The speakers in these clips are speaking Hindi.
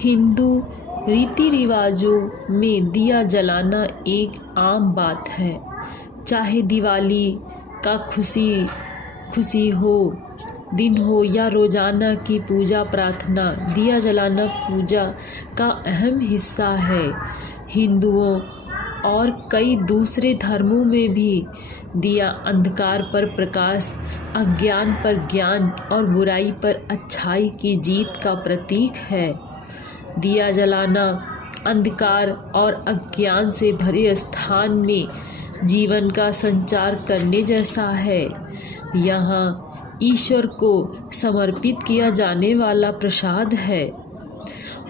हिंदू रीति रिवाजों में दिया जलाना एक आम बात है। चाहे दिवाली का खुशी हो दिन हो या रोज़ाना की पूजा प्रार्थना, दिया जलाना पूजा का अहम हिस्सा है। हिंदुओं और कई दूसरे धर्मों में भी दिया अंधकार पर प्रकाश, अज्ञान पर ज्ञान और बुराई पर अच्छाई की जीत का प्रतीक है। दिया जलाना अंधकार और अज्ञान से भरे स्थान में जीवन का संचार करने जैसा है। यहाँ ईश्वर को समर्पित किया जाने वाला प्रसाद है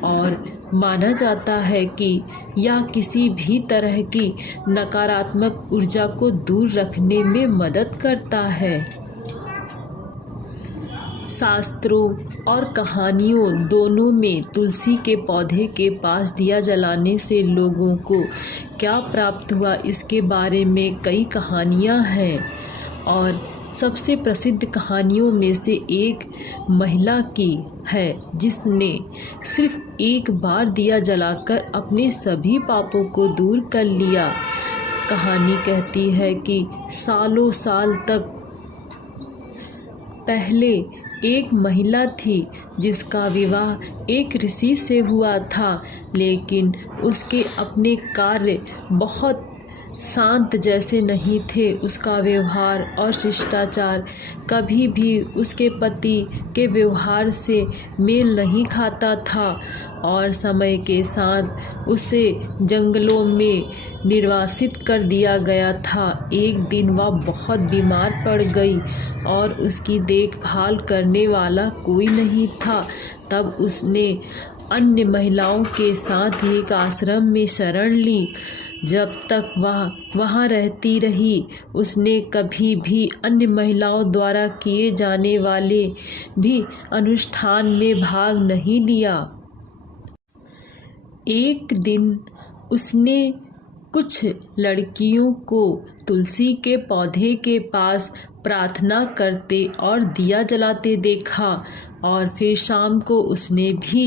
और माना जाता है कि यह किसी भी तरह की नकारात्मक ऊर्जा को दूर रखने में मदद करता है। शास्त्रों और कहानियों दोनों में तुलसी के पौधे के पास दिया जलाने से लोगों को क्या प्राप्त हुआ, इसके बारे में कई कहानियाँ हैं और सबसे प्रसिद्ध कहानियों में से एक महिला की है जिसने सिर्फ एक बार दिया जलाकर अपने सभी पापों को दूर कर लिया। कहानी कहती है कि सालों साल तक पहले एक महिला थी जिसका विवाह एक ऋषि से हुआ था, लेकिन उसके अपने कार्य बहुत शांत जैसे नहीं थे। उसका व्यवहार और शिष्टाचार कभी भी उसके पति के व्यवहार से मेल नहीं खाता था और समय के साथ उसे जंगलों में निर्वासित कर दिया गया था। एक दिन वह बहुत बीमार पड़ गई और उसकी देखभाल करने वाला कोई नहीं था। तब उसने अन्य महिलाओं के साथ एक आश्रम में शरण ली। जब तक वह वहाँ रहती रही, उसने कभी भी अन्य महिलाओं द्वारा किए जाने वाले भी अनुष्ठान में भाग नहीं लिया। एक दिन उसने कुछ लड़कियों को तुलसी के पौधे के पास प्रार्थना करते और दिया जलाते देखा और फिर शाम को उसने भी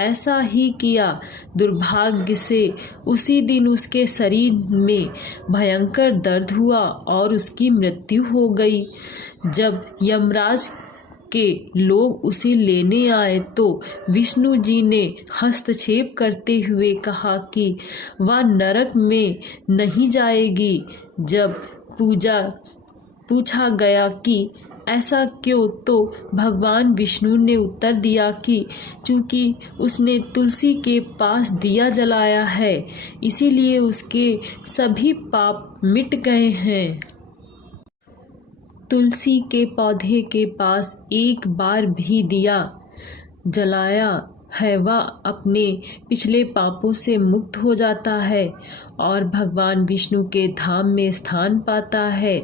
ऐसा ही किया। दुर्भाग्य से उसी दिन उसके शरीर में भयंकर दर्द हुआ और उसकी मृत्यु हो गई। जब यमराज के लोग उसे लेने आए तो विष्णु जी ने हस्तक्षेप करते हुए कहा कि वह नरक में नहीं जाएगी। जब पूछा गया कि ऐसा क्यों, तो भगवान विष्णु ने उत्तर दिया कि चूँकि उसने तुलसी के पास दिया जलाया है, इसीलिए उसके सभी पाप मिट गए हैं। तुलसी के पौधे के पास एक बार भी दिया जलाया है, वह अपने पिछले पापों से मुक्त हो जाता है और भगवान विष्णु के धाम में स्थान पाता है।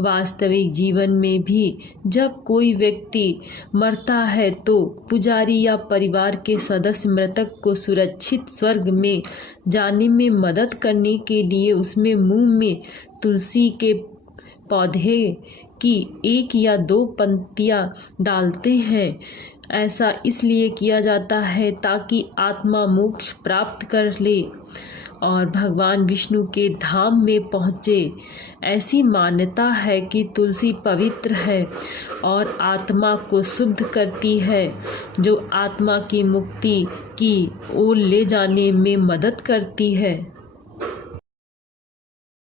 वास्तविक जीवन में भी जब कोई व्यक्ति मरता है तो पुजारी या परिवार के सदस्य मृतक को सुरक्षित स्वर्ग में जाने में मदद करने के लिए उसमें मुंह में तुलसी के पौधे की 1 या 2 पंक्तियाँ डालते हैं। ऐसा इसलिए किया जाता है ताकि आत्मा मोक्ष प्राप्त कर ले और भगवान विष्णु के धाम में पहुँचे। ऐसी मान्यता है कि तुलसी पवित्र है और आत्मा को शुद्ध करती है, जो आत्मा की मुक्ति की ओर ले जाने में मदद करती है।